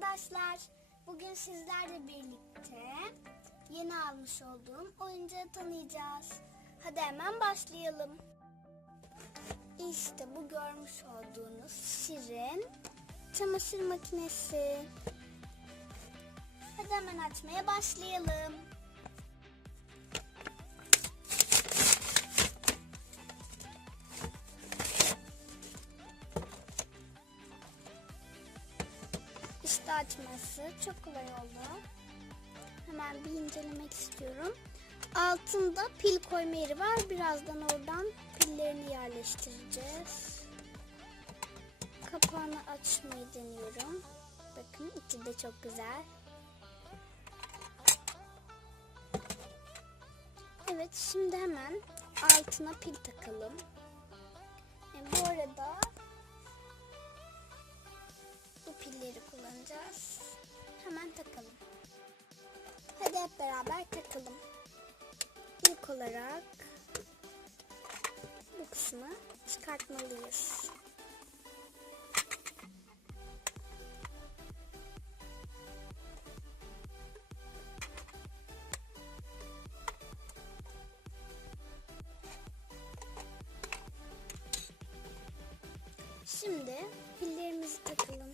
arkadaşlar. Bugün sizlerle birlikte yeni almış olduğum oyuncağı tanıyacağız. Hadi hemen başlayalım. İşte bu görmüş olduğunuz şirin çamaşır makinesi. Hadi hemen açmaya başlayalım. İşte açması çok kolay oldu. Hemen bir incelemek istiyorum. Altında pil koyma yeri var. Birazdan oradan pillerini yerleştireceğiz. Kapağını açmayı deniyorum. Bakın içi de çok güzel. Evet, şimdi hemen altına pil takalım. Bu arada bu pilleri kullanacağız. Hemen takalım. Hadi hep beraber takalım. İlk olarak bu kısmı çıkartmalıyız. Şimdi pillerimizi takalım.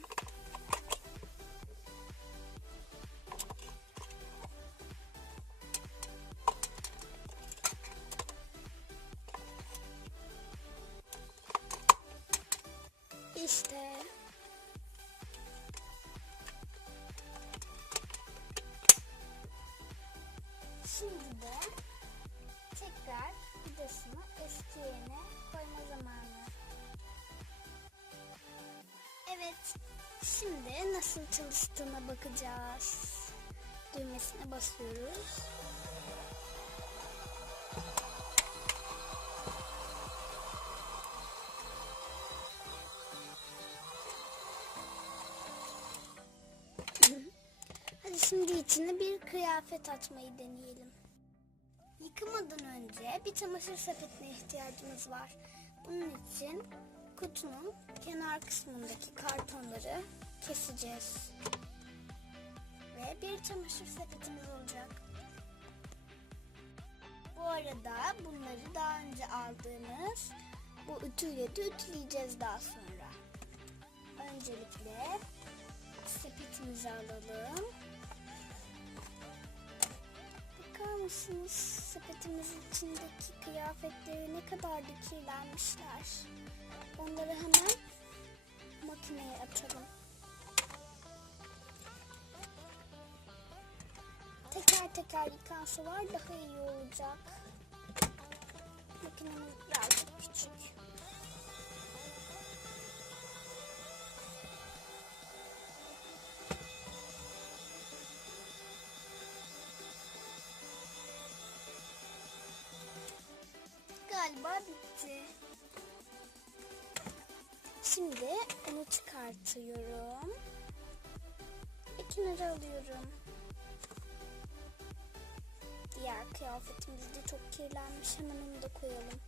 İşte şimdi de tekrar vidasını eski yerine koyma zamanı. Evet, şimdi nasıl çalıştığına bakacağız. Düğmesine basıyoruz. Hadi şimdi içine bir kıyafet atmayı deneyelim. Yıkamadan önce bir çamaşır sepetine ihtiyacımız var. Bunun için kutunun kenar kısmındaki kartonları keseceğiz. Ve bir çamaşır sepetimiz olacak. Bu arada bunları daha önce aldığımız bu ütüyle de ütüleyeceğiz daha sonra. Öncelikle sepetimizi alalım. Bakar mısınız? Sepetimizin içindeki kıyafetleri ne kadar da kirlenmişler. Onları hemen makineye atalım. Teker teker yıkansalar daha iyi olacak. Makinemiz birazcık küçük. Galiba bitti. Şimdi onu çıkartıyorum. Bir kenara alıyorum. Diğer kıyafetimiz de çok kirlenmiş. Hemen onu da koyalım.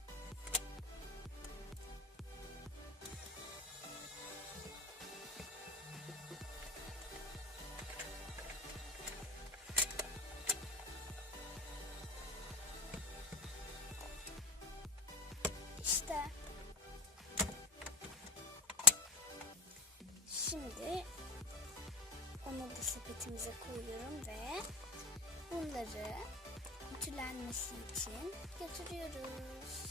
İşte. Şimdi onu da sepetimize koyuyorum ve bunları ütülenmesi için götürüyoruz.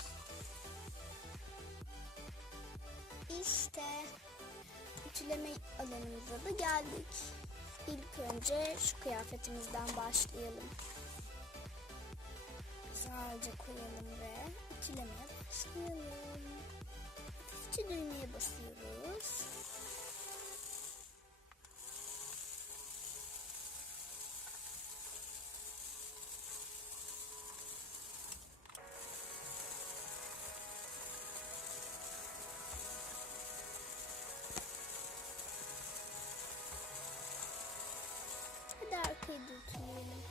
İşte ütüleme alanımıza da geldik. İlk önce şu kıyafetimizden başlayalım. Güzelce koyalım ve ütülemeye başlayalım. Hafifçe düğmeye basıyoruz. Hadi arkayı da ütüleyelim.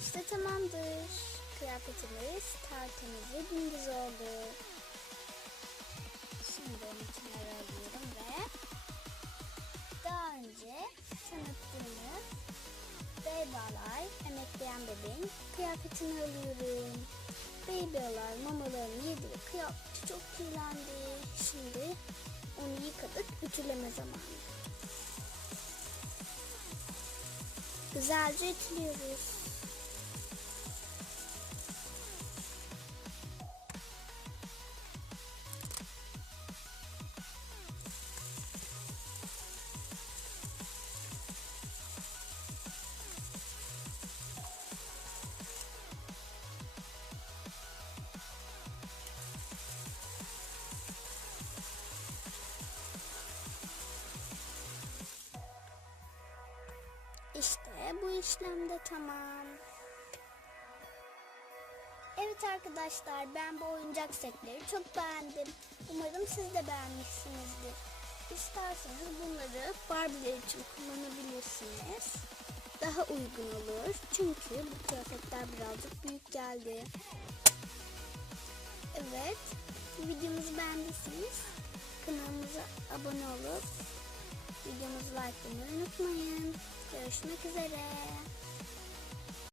İşte tamamdır. kıyafetimiz tertemiz ve dümdüz oldu. Şimdi onun için alıyorum ve daha önce tanıttığımız Baby'lar emekleyen bebeğin kıyafetini alıyorum. Baby'lar mamalarını yedi ve kıyafeti çok kirlendi. Şimdi onu yıkadık, ütüleme zamanı. Güzelce ütülüyoruz. İşte bu işlem de tamam. Evet arkadaşlar, ben bu oyuncak setleri çok beğendim. Umarım siz de beğenmişsinizdir. İsterseniz bunları Barbie'ler için kullanabilirsiniz. Daha uygun olur. Çünkü bu kıyafetler birazcık büyük geldi. Evet, videomuzu beğendiyseniz kanalımıza abone olup videomuzu likelamayı unutmayın. Görüşmek üzere.